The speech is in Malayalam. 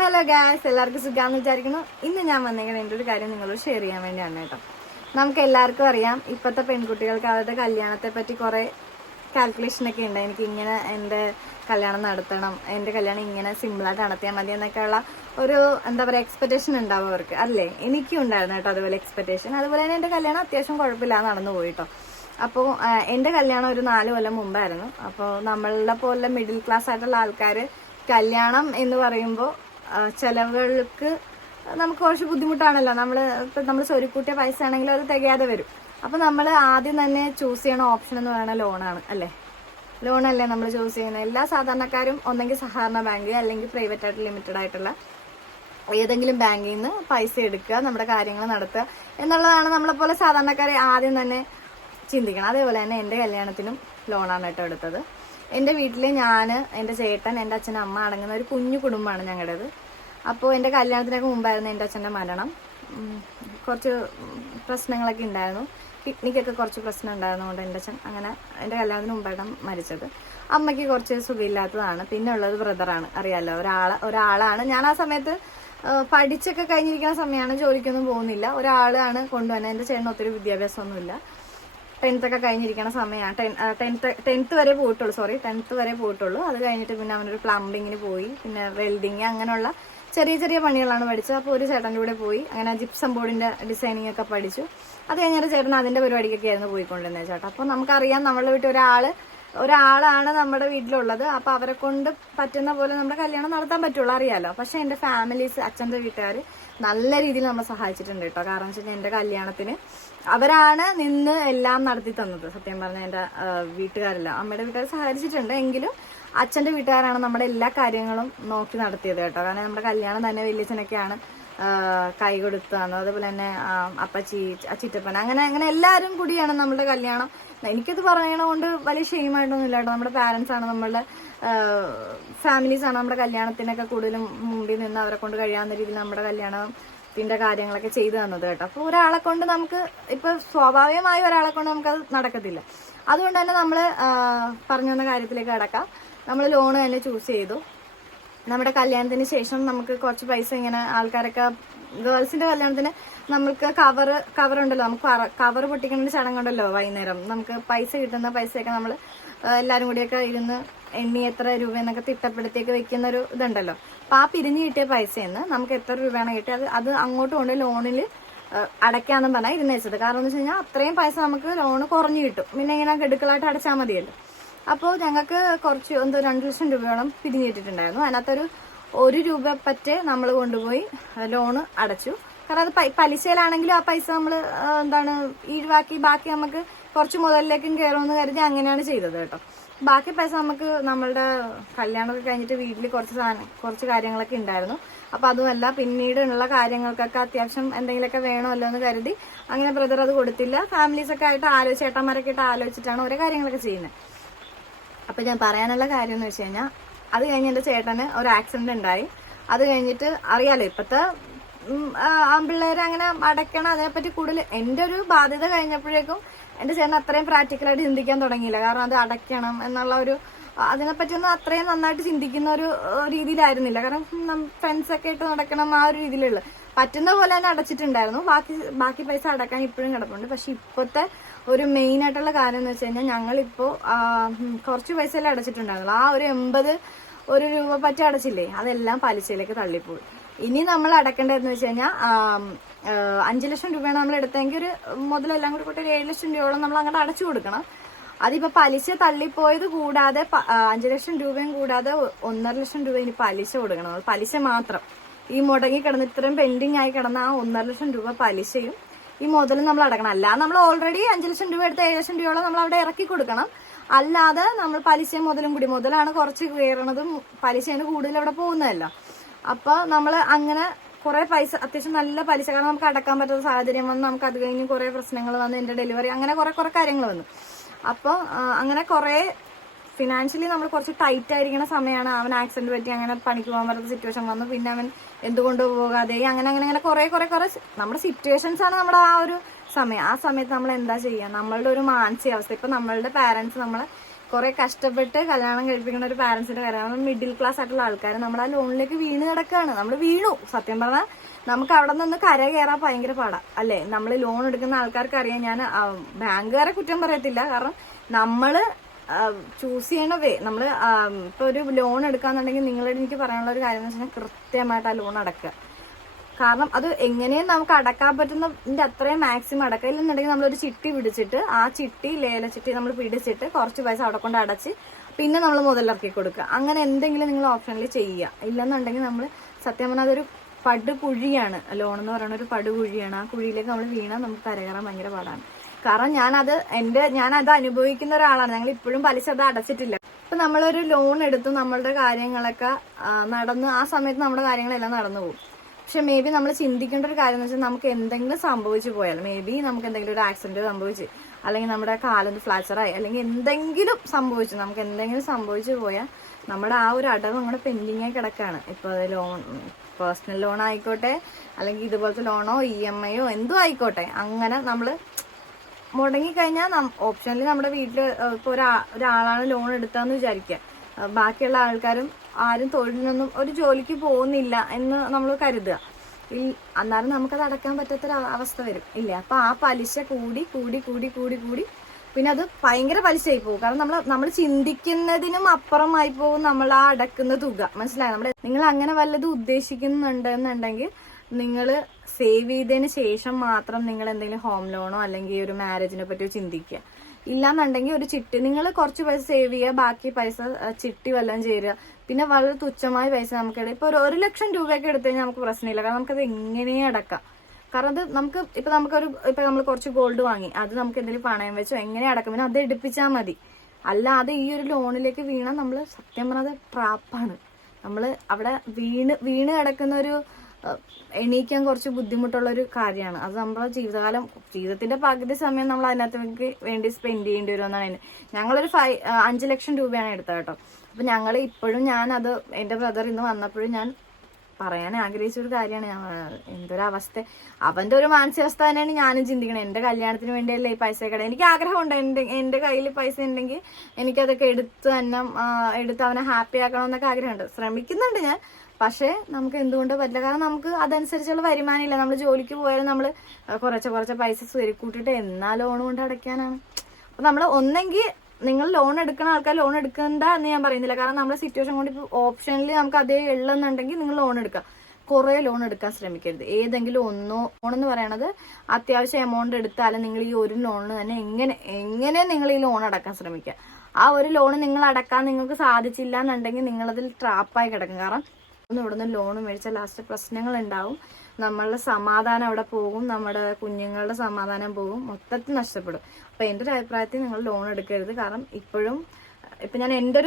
ഹലോ ഗായ്സ്, എല്ലാവർക്കും സുഖാന്ന് വിചാരിക്കുന്നു. ഇന്ന് ഞാൻ വന്നേക്കുന്നത് എൻ്റെ ഒരു കാര്യം നിങ്ങളോട് ഷെയർ ചെയ്യാൻ വേണ്ടിയാണ് കേട്ടോ. നമുക്ക് എല്ലാവർക്കും അറിയാം, ഇപ്പോഴത്തെ പെൺകുട്ടികൾക്ക് അവരുടെ കല്യാണത്തെ പറ്റി കുറേ കാൽക്കുലേഷനൊക്കെ ഉണ്ട്. എനിക്ക് ഇങ്ങനെ എൻ്റെ കല്യാണം നടത്തണം, എൻ്റെ കല്യാണം ഇങ്ങനെ സിമ്പിളായിട്ട് നടത്തിയാൽ മതി എന്നൊക്കെയുള്ള ഒരു എന്താ പറയുക എക്സ്പെക്റ്റേഷൻ ഉണ്ടാവും അവർക്ക്, അല്ലേ? എനിക്കും ഉണ്ടായിരുന്നു കേട്ടോ അതുപോലെ എക്സ്പെക്റ്റേഷൻ. അതുപോലെ തന്നെ എൻ്റെ കല്യാണം അത്യാവശ്യം കുഴപ്പമില്ലാതെ നടന്നു പോയിട്ടോ. അപ്പോൾ എൻ്റെ കല്യാണം ഒരു 4 കൊല്ലം മുമ്പായിരുന്നു. അപ്പോൾ നമ്മളുടെ പോലെ മിഡിൽ ക്ലാസ് ആയിട്ടുള്ള ആൾക്കാർ കല്യാണം എന്ന് പറയുമ്പോൾ ചിലവുകൾക്ക് നമുക്ക് കുറച്ച് ബുദ്ധിമുട്ടാണല്ലോ. നമ്മൾ സ്വരുക്കൂട്ടിയ പൈസ ആണെങ്കിലും അത് തികയാതെ വരും. അപ്പോൾ നമ്മൾ ആദ്യം തന്നെ ചൂസ് ചെയ്യണ ഓപ്ഷൻ എന്ന് പറയുന്നത് ലോണാണ്, അല്ലേ? ലോണല്ലേ നമ്മൾ ചൂസ് ചെയ്യുന്നത്. എല്ലാ സാധാരണക്കാരും ഒന്നെങ്കിൽ സഹകരണ ബാങ്ക് അല്ലെങ്കിൽ പ്രൈവറ്റ് ആയിട്ട് ലിമിറ്റഡ് ആയിട്ടുള്ള ഏതെങ്കിലും ബാങ്കിൽ നിന്ന് പൈസ എടുക്കുക, നമ്മുടെ കാര്യങ്ങൾ നടത്തുക എന്നുള്ളതാണ് നമ്മളെപ്പോലെ സാധാരണക്കാരെ ആദ്യം തന്നെ ചിന്തിക്കണം. അതേപോലെ തന്നെ എൻ്റെ കല്യാണത്തിനും ലോണാണ് കേട്ടോ എടുത്തത്. എൻ്റെ വീട്ടിൽ ഞാൻ, എൻ്റെ ചേട്ടൻ, എൻ്റെ അച്ഛനും അമ്മ അടങ്ങുന്ന ഒരു കുഞ്ഞു കുടുംബമാണ് ഞങ്ങളുടേത്. അപ്പോൾ എൻ്റെ കല്യാണത്തിനൊക്കെ മുമ്പായിരുന്നു എൻ്റെ അച്ഛൻ്റെ മരണം. കുറച്ച് പ്രശ്നങ്ങളൊക്കെ ഉണ്ടായിരുന്നു, കിഡ്നിക്കൊക്കെ കുറച്ച് പ്രശ്നം ഉണ്ടായിരുന്നതുകൊണ്ട് എൻ്റെ അച്ഛൻ അങ്ങനെ എൻ്റെ കല്യാണത്തിന് മുമ്പായിട്ടാണ് മരിച്ചത്. അമ്മയ്ക്ക് കുറച്ച് സുഖമില്ലാത്തതാണ്. പിന്നെ ഉള്ളത് ബ്രദറാണ്, അറിയാമല്ലോ, ഒരാളാണ്. ഞാൻ ആ സമയത്ത് പഠിച്ചൊക്കെ കഴിഞ്ഞിരിക്കുന്ന സമയമാണ്, ജോലിക്കൊന്നും പോകുന്നില്ല. ഒരാളാണ് കൊണ്ടുവന്നത്. എൻ്റെ ചേട്ടന് ഒത്തിരി വിദ്യാഭ്യാസമൊന്നുമില്ല. 10th ഒക്കെ കഴിഞ്ഞിരിക്കുന്ന സമയമാണ്. 10th വരെ പോയിട്ടുള്ളൂ. അത് കഴിഞ്ഞിട്ട് പിന്നെ അവനൊരു പ്ലംബിങ്ങിന് പോയി, പിന്നെ വെൽഡിങ്, അങ്ങനെയുള്ള ചെറിയ ചെറിയ പണികളാണ് പഠിച്ചത്. അപ്പോൾ ഒരു ചേട്ടൻ്റെ കൂടെ പോയി അങ്ങനെ ജിപ്സം ബോർഡിൻ്റെ ഡിസൈനിങ് ഒക്കെ പഠിച്ചു. അത് കഴിഞ്ഞൊരു ചേട്ടൻ അതിൻ്റെ പരിപാടിക്കൊക്കെ ആയിരുന്നു പോയിക്കൊണ്ടിരുന്നത് ചേട്ടാ. അപ്പോൾ നമുക്കറിയാം, നമ്മളുടെ വീട്ടിൽ ഒരാളാണ് നമ്മുടെ വീട്ടിലുള്ളത്. അപ്പോൾ അവരെ കൊണ്ട് പറ്റുന്ന പോലെ നമ്മുടെ കല്യാണം നടത്താൻ പറ്റുള്ളൂ, അറിയാലോ. പക്ഷെ എൻ്റെ ഫാമിലീസ്, അച്ഛൻ്റെ വീട്ടുകാർ നല്ല രീതിയിൽ നമ്മളെ സഹായിച്ചിട്ടുണ്ട് കേട്ടോ. കാരണം വെച്ചാൽ എൻ്റെ കല്യാണത്തിന് അവരാണ് നിന്ന് എല്ലാം നടത്തി തന്നത്. സത്യം പറഞ്ഞാൽ എൻ്റെ വീട്ടുകാരല്ല, അമ്മയുടെ വീട്ടുകാർ സഹായിച്ചിട്ടുണ്ട്. എങ്കിലും അച്ഛൻ്റെ വീട്ടുകാരാണ് നമ്മുടെ എല്ലാ കാര്യങ്ങളും നോക്കി നടത്തിയത് കേട്ടോ. കാരണം നമ്മുടെ കല്യാണം തന്നെ വലിയച്ഛനൊക്കെയാണ് കൈ കൊടുത്തു തന്നത്. അതുപോലെ തന്നെ അപ്പച്ചി, ചിറ്റപ്പൻ, അങ്ങനെ എല്ലാവരും കൂടിയാണ് നമ്മുടെ കല്യാണം. എനിക്കത് പറയണതുകൊണ്ട് വലിയ ഷെയിമായിട്ടൊന്നും ഇല്ല കേട്ടോ. നമ്മുടെ പാരൻസ് ആണ്, നമ്മളുടെ ഫാമിലീസ് ആണ് നമ്മുടെ കല്യാണത്തിനൊക്കെ കൂടുതലും മുമ്പിൽ നിന്ന് അവരെ കൊണ്ട് കഴിയാവുന്ന രീതിയിൽ നമ്മുടെ കല്യാണത്തിന്റെ കാര്യങ്ങളൊക്കെ ചെയ്തു തന്നത് കേട്ടോ. അപ്പോൾ ഒരാളെ കൊണ്ട് നമുക്ക് ഇപ്പൊ സ്വാഭാവികമായി ഒരാളെ കൊണ്ട് നമുക്കത് നടക്കത്തില്ല. അതുകൊണ്ട് തന്നെ നമ്മൾ പറഞ്ഞു വന്ന കാര്യത്തിലേക്ക് കടക്കാം. നമ്മൾ ലോണ് തന്നെ ചൂസ് ചെയ്തു. നമ്മുടെ കല്യാണത്തിന് ശേഷം നമുക്ക് കുറച്ച് പൈസ ഇങ്ങനെ ആൾക്കാരൊക്കെ, ഗേൾസിന്റെ കല്യാണത്തിന് നമുക്ക് കവർ ഉണ്ടല്ലോ, നമുക്ക് കവർ പൊട്ടിക്കുന്ന ചടങ്ങുണ്ടല്ലോ വൈകുന്നേരം. നമുക്ക് പൈസ കിട്ടുന്ന പൈസയൊക്കെ നമ്മൾ എല്ലാവരും കൂടിയൊക്കെ ഇരുന്ന് എണ്ണി എത്ര രൂപ എന്നൊക്കെ തിട്ടപ്പെടുത്തിയൊക്കെ വെക്കുന്ന ഒരു ഇതുണ്ടല്ലോ. അപ്പം ആ പിരിഞ്ഞ് കിട്ടിയ പൈസയെന്ന് നമുക്ക് എത്ര രൂപയാണ് കിട്ടിയത് അത് അങ്ങോട്ട് കൊണ്ട് ലോണിൽ അടയ്ക്കാമെന്ന് പറഞ്ഞാൽ ഇരുന്ന് വെച്ചത്. കാരണം എന്ന് വെച്ച് കഴിഞ്ഞാൽ അത്രയും പൈസ നമുക്ക് ലോണ് കുറഞ്ഞു കിട്ടും. പിന്നെ ഇങ്ങനെ ഗഡുക്കളായിട്ട് അടച്ചാൽ മതിയല്ലോ. അപ്പോൾ ഞങ്ങൾക്ക് കുറച്ച് 2 ലക്ഷം രൂപയോളം പിരിഞ്ഞു കിട്ടിയിട്ടുണ്ടായിരുന്നു. അതിനകത്തൊരു 1 രൂപ പറ്റേ നമ്മൾ കൊണ്ടുപോയി ലോണ് അടച്ചു. കാരണം അത് പലിശയിലാണെങ്കിലും ആ പൈസ നമ്മൾ ഈഴ്വാക്കി ബാക്കി നമുക്ക് കുറച്ച് മുതലിലേക്കും കയറുമെന്ന് കരുതി അങ്ങനെയാണ് ചെയ്തത് കേട്ടോ. ബാക്കി പൈസ നമുക്ക് നമ്മളുടെ കല്യാണമൊക്കെ കഴിഞ്ഞിട്ട് വീട്ടിൽ കുറച്ച് കാര്യങ്ങളൊക്കെ ഉണ്ടായിരുന്നു. അപ്പം അതുമല്ല, പിന്നീടുള്ള കാര്യങ്ങൾക്കൊക്കെ അത്യാവശ്യം എന്തെങ്കിലുമൊക്കെ വേണമല്ലോ എന്ന് കരുതി അങ്ങനെ ബ്രദർ അത് കൊടുത്തില്ല. ഫാമിലീസൊക്കെ ആയിട്ട് ചേട്ടന്മാരൊക്കെ ആയിട്ട് ആലോചിച്ചിട്ടാണ് ഓരോ കാര്യങ്ങളൊക്കെ ചെയ്യുന്നത്. അപ്പം ഞാൻ പറയാനുള്ള കാര്യം എന്ന് വെച്ച് കഴിഞ്ഞാൽ, അത് കഴിഞ്ഞ് എൻ്റെ ചേട്ടന് ഒരു ആക്സിഡന്റ് ഉണ്ടായി. അത് കഴിഞ്ഞിട്ട് അറിയാലോ, ഇപ്പോഴത്തെ ആൺപിള്ളേരെ അങ്ങനെ അടയ്ക്കണം, അതിനെപ്പറ്റി കൂടുതൽ എൻ്റെ ഒരു ബാധ്യത കഴിഞ്ഞപ്പോഴേക്കും എൻ്റെ ചേട്ടൻ അത്രയും പ്രാക്ടിക്കലായിട്ട് ചിന്തിക്കാൻ തുടങ്ങിയില്ല. കാരണം അത് അടയ്ക്കണം എന്നുള്ള അതിനെപ്പറ്റിയൊന്നും അത്രയും നന്നായിട്ട് ചിന്തിക്കുന്ന ഒരു രീതിയിലായിരുന്നില്ല. കാരണം ഫ്രണ്ട്സൊക്കെ ആയിട്ട് നടക്കണം ആ ഒരു രീതിയിലുള്ള പറ്റുന്ന പോലെ തന്നെ അടച്ചിട്ടുണ്ടായിരുന്നു. ബാക്കി പൈസ അടക്കാൻ ഇപ്പോഴും കിടപ്പുണ്ട്. പക്ഷെ ഇപ്പോഴത്തെ ഒരു മെയിൻ ആയിട്ടുള്ള കാര്യം എന്ന് വെച്ച് കഴിഞ്ഞാൽ, ഞങ്ങളിപ്പോൾ കുറച്ച് പൈസയല്ലേ അടച്ചിട്ടുണ്ടായിരുന്നുള്ളൂ. ആ ഒരു 1 രൂപ പറ്റി അടച്ചില്ലേ, അതെല്ലാം പലിശയിലേക്ക് തള്ളിപ്പോയി. ഇനി നമ്മൾ അടക്കേണ്ടതെന്ന് വെച്ച് കഴിഞ്ഞാൽ 5 ലക്ഷം രൂപയാണ് നമ്മൾ എടുത്തെങ്കിൽ ഒരു മുതലെല്ലാം കൂടി കൂട്ടി 7 ലക്ഷം രൂപയോളം നമ്മൾ അങ്ങോട്ട് അടച്ചു കൊടുക്കണം. അതിപ്പോ പലിശ തള്ളിപ്പോയത് കൂടാതെ 5 ലക്ഷം രൂപയും കൂടാതെ 1.5 ലക്ഷം രൂപ ഇനി പലിശ കൊടുക്കണം. പലിശ മാത്രം ഈ മുടങ്ങി കിടന്ന് ഇത്രയും പെൻഡിങ് ആയി കിടന്ന ആ 1.5 ലക്ഷം രൂപ പലിശയും ഈ മുതലും നമ്മൾ അടക്കണം. അല്ലാതെ നമ്മൾ ഓൾറെഡി 5 ലക്ഷം രൂപ എടുത്ത് 7 ലക്ഷം രൂപയോളം നമ്മൾ അവിടെ ഇറക്കി കൊടുക്കണം. അല്ലാതെ നമ്മൾ പലിശയും മുതലും കൂടി, മുതലാണ് കുറച്ച് കയറണതും പലിശയാണ് കൂടുതൽ അവിടെ പോകുന്നതല്ല. അപ്പൊ നമ്മൾ അങ്ങനെ കുറെ പൈസ, അത്യാവശ്യം നല്ല പലിശ, കാരണം നമുക്ക് അടക്കാൻ പറ്റാത്ത സാഹചര്യം വന്ന്, നമുക്ക് അത് കഴിഞ്ഞ് കുറെ പ്രശ്നങ്ങൾ വന്ന്, എൻ്റെ ഡെലിവറി, അങ്ങനെ കുറെ കാര്യങ്ങൾ വന്നു. അപ്പോൾ അങ്ങനെ കുറെ ഫിനാൻഷ്യലി നമ്മൾ കുറച്ച് ടൈറ്റ് ആയിരിക്കുന്ന സമയമാണ്. അവൻ ആക്സിഡന്റ് പറ്റി അങ്ങനെ പണിക്ക് പോകാൻ പറ്റാത്ത സിറ്റുവേഷൻ വന്നു. പിന്നെ അവൻ എന്തുകൊണ്ട് പോകാതെ അങ്ങനെ കുറെ നമ്മുടെ സിറ്റുവേഷൻസ് ആണ് നമ്മുടെ ആ ഒരു സമയം. ആ സമയത്ത് നമ്മൾ എന്താ ചെയ്യുക, നമ്മളുടെ ഒരു മാനസികാവസ്ഥ. ഇപ്പൊ നമ്മളുടെ പാരന്റ്സ് നമ്മളെ കുറെ കഷ്ടപ്പെട്ട് കല്യാണം കഴിപ്പിക്കുന്ന ഒരു പാരന്റ്സിന്റെ കാര്യം, മിഡിൽ ക്ലാസ് ആയിട്ടുള്ള ആൾക്കാർ നമ്മൾ ആ ലോണിലേക്ക് വീണ് കിടക്കുകയാണ്. നമ്മൾ വീണു. സത്യം പറഞ്ഞാൽ നമുക്ക് അവിടെ നിന്ന് കര കയറാൻ ഭയങ്കര പാടാ അല്ലെ. നമ്മൾ ലോൺ എടുക്കുന്ന ആൾക്കാർക്ക് അറിയാം. ഞാൻ ബാങ്കുകാരെ കുറ്റം പറയത്തില്ല, കാരണം നമ്മള് ചൂസ് ചെയ്യണ നമ്മള് ഇപ്പൊ ഒരു ലോൺ എടുക്കാന്നുണ്ടെങ്കിൽ നിങ്ങളോട് എനിക്ക് പറയാനുള്ള ഒരു കാര്യം എന്ന് വെച്ചാൽ കൃത്യമായിട്ട് ആ ലോൺ അടക്കുക. കാരണം അത് എങ്ങനെയും നമുക്ക് അടക്കാൻ പറ്റുന്നതിന്റെ അത്രയും മാക്സിമം അടക്കുക. ഇല്ലെന്നുണ്ടെങ്കിൽ നമ്മളൊരു ചിട്ടി പിടിച്ചിട്ട് ആ ചിട്ടി ലേലച്ചിട്ടി നമ്മൾ പിടിച്ചിട്ട് കുറച്ച് പൈസ അവിടെ കൊണ്ട് അടച്ച് പിന്നെ നമ്മൾ മുതലിറക്കി കൊടുക്കുക. അങ്ങനെ എന്തെങ്കിലും നിങ്ങൾ ഓപ്ഷനിൽ ചെയ്യുക. ഇല്ലെന്നുണ്ടെങ്കിൽ നമ്മൾ സത്യം പറഞ്ഞാൽ അതൊരു പടുകുഴിയാണ്. ലോൺ എന്ന് പറയുന്ന ഒരു പടുകുഴിയാണ്. ആ കുഴിയിലേക്ക് നമ്മൾ വീണാൽ നമുക്ക് കരകയറാൻ ഭയങ്കര പാടാണ്. കാരണം ഞാനത് അനുഭവിക്കുന്ന ഒരാളാണ്. ഞങ്ങൾ ഇപ്പോഴും പലിശ അത് അടച്ചിട്ടില്ല. ഇപ്പൊ നമ്മളൊരു ലോൺ എടുത്ത് നമ്മളുടെ കാര്യങ്ങളൊക്കെ നടന്ന് ആ സമയത്ത് നമ്മുടെ കാര്യങ്ങളെല്ലാം നടന്നു പോകും. പക്ഷെ മേ ബി നമ്മൾ ചിന്തിക്കേണ്ട ഒരു കാര്യം എന്ന് വെച്ചാൽ നമുക്ക് എന്തെങ്കിലും സംഭവിച്ചു പോയാൽ, മേ ബി നമുക്ക് എന്തെങ്കിലും ഒരു ആക്സിഡന്റ് സംഭവിച്ച്, അല്ലെങ്കിൽ നമ്മുടെ കാലൊന്ന് ഫ്ലാച്ചറായി, അല്ലെങ്കിൽ എന്തെങ്കിലും സംഭവിച്ചു, നമുക്ക് എന്തെങ്കിലും സംഭവിച്ചു പോയാൽ നമ്മുടെ ആ ഒരു അടവ് നമ്മുടെ പെൻഡിങ് ആയി കിടക്കുകയാണ്. ഇപ്പൊ ലോൺ, പേഴ്സണൽ ലോൺ ആയിക്കോട്ടെ, അല്ലെങ്കിൽ ഇതുപോലത്തെ ലോണോ EMI എന്തോ ആയിക്കോട്ടെ, അങ്ങനെ നമ്മൾ മുടങ്ങിക്കഴിഞ്ഞാൽ ഓപ്ഷനിൽ നമ്മുടെ വീട്ടിൽ ഇപ്പൊ ഒരാളാണ് ലോൺ എടുത്താന്ന് വിചാരിക്കുക, ബാക്കിയുള്ള ആൾക്കാരും ആരും തൊഴിലിനൊന്നും ഒരു ജോലിക്ക് പോകുന്നില്ല എന്ന് നമ്മൾ കരുതുക. അന്നാലും നമുക്കത് അടക്കാൻ പറ്റാത്തൊരു അവസ്ഥ വരും ഇല്ലേ. അപ്പൊ ആ പലിശ കൂടി കൂടി കൂടി കൂടി കൂടി പിന്നെ അത് ഭയങ്കര പലിശയായി പോകും. കാരണം നമ്മൾ ചിന്തിക്കുന്നതിനും അപ്പുറമായി പോകും നമ്മൾ ആ അടക്കുന്ന തുക. മനസ്സിലായോ? നിങ്ങൾ അങ്ങനെ വല്ലതും ഉദ്ദേശിക്കുന്നുണ്ടെന്നുണ്ടെങ്കിൽ നിങ്ങൾ സേവ് ചെയ്തതിന് ശേഷം മാത്രം നിങ്ങൾ എന്തെങ്കിലും ഹോം ലോണോ അല്ലെങ്കിൽ ഒരു മാരേജിനെ പറ്റിയോ ചിന്തിക്കുക. ഇല്ലാന്നുണ്ടെങ്കിൽ ഒരു ചിട്ടി, നിങ്ങൾ കുറച്ച് പൈസ സേവ് ചെയ്യുക, ബാക്കി പൈസ ചിട്ടി വല്ലതും ചേരുക. പിന്നെ വളരെ തുച്ഛമായ പൈസ നമുക്ക് ഇപ്പൊ 1 ലക്ഷം രൂപയൊക്കെ എടുത്തു കഴിഞ്ഞാൽ നമുക്ക് പ്രശ്നമില്ല. കാരണം നമുക്കത് എങ്ങനെയും അടക്കാം. കാരണം അത് നമുക്ക് ഇപ്പൊ നമ്മൾ കുറച്ച് ഗോൾഡ് വാങ്ങി അത് നമുക്ക് എന്തെങ്കിലും പണയം വെച്ചോ എങ്ങനെ അടക്കാം, പിന്നെ അത് എടുപ്പിച്ചാൽ മതി. അല്ലാതെ ഈ ഒരു ലോണിലേക്ക് വീണാൽ നമ്മൾ സത്യം പറഞ്ഞത് ട്രാപ്പാണ്. നമ്മൾ അവിടെ വീണ് കിടക്കുന്ന ഒരു എണീക്കാൻ കുറച്ച് ബുദ്ധിമുട്ടുള്ള ഒരു കാര്യമാണ്. അത് നമ്മുടെ ജീവിതത്തിന്റെ പകുതി സമയം നമ്മൾ അതിനകത്തേക്ക് വേണ്ടി സ്പെൻഡ് ചെയ്യേണ്ടി വരും എന്നാണ്. ഞങ്ങളൊരു 5 ലക്ഷം രൂപയാണ് എടുത്തത് കേട്ടോ. അപ്പൊ ഞങ്ങൾ ഇപ്പോഴും ഞാനത് എന്റെ ബ്രദർ ഇന്ന് വന്നപ്പോഴും ഞാൻ പറയാൻ ആഗ്രഹിച്ച ഒരു കാര്യമാണ്. എന്തൊരവസ്ഥ, അവന്റെ ഒരു മാനസികാവസ്ഥ തന്നെയാണ് ഞാനും ചിന്തിക്കണം. എന്റെ കല്യാണത്തിന് വേണ്ടിയല്ലേ ഈ പൈസ കട. എനിക്ക് ആഗ്രഹമുണ്ട് എന്റെ കയ്യിൽ പൈസ ഉണ്ടെങ്കിൽ എനിക്കതൊക്കെ എടുത്ത് അവനെ ഹാപ്പി ആക്കണമെന്നൊക്കെ ആഗ്രഹമുണ്ട്. ശ്രമിക്കുന്നുണ്ട് ഞാൻ. പക്ഷെ നമുക്ക് എന്തുകൊണ്ടോ പറ്റില്ല. കാരണം നമുക്ക് അതനുസരിച്ചുള്ള വരുമാനം ഇല്ല. നമ്മൾ ജോലിക്ക് പോയാലും നമ്മൾ കുറച്ച് പൈസ സ്വരുക്കൂട്ടിട്ട് എന്നാ ലോൺ കൊണ്ട് അടയ്ക്കാനാണ്. അപ്പൊ നമ്മൾ ഒന്നെങ്കിൽ നിങ്ങൾ ലോൺ എടുക്കുന്ന ആൾക്കാർ ലോൺ എടുക്കണ്ട എന്ന് ഞാൻ പറയുന്നില്ല. കാരണം നമ്മുടെ സിറ്റുവേഷൻ കൊണ്ട് ഇപ്പൊ ഓപ്ഷനിൽ നമുക്ക് അതേ ഉള്ളെന്നുണ്ടെങ്കിൽ നിങ്ങൾ ലോൺ എടുക്കുക. കുറെ ലോൺ എടുക്കാൻ ശ്രമിക്കരുത്. ഏതെങ്കിലും ലോൺ എന്ന് പറയണത് അത്യാവശ്യം എമൗണ്ട് എടുത്താലും നിങ്ങൾ ഈ ഒരു ലോണിന് തന്നെ എങ്ങനെ നിങ്ങൾ ഈ ലോൺ അടക്കാൻ ശ്രമിക്കുക. ആ ഒരു ലോൺ നിങ്ങൾ അടക്കാൻ നിങ്ങൾക്ക് സാധിച്ചില്ല എന്നുണ്ടെങ്കിൽ നിങ്ങളതിൽ ട്രാപ്പായി കിടക്കും. കാരണം ഇവിടുന്ന് ലോൺ മേടിച്ചാൽ ലാസ്റ്റ് പ്രശ്നങ്ങൾ ഉണ്ടാവും. നമ്മളുടെ സമാധാനം അവിടെ പോകും, നമ്മുടെ കുഞ്ഞുങ്ങളുടെ സമാധാനം പോകും, മൊത്തത്തിൽ നഷ്ടപ്പെടും. അപ്പൊ എന്റെ ഒരു അഭിപ്രായത്തിൽ നിങ്ങൾ ലോൺ എടുക്കരുത്. കാരണം ഇപ്പൊ ഞാൻ എന്റെ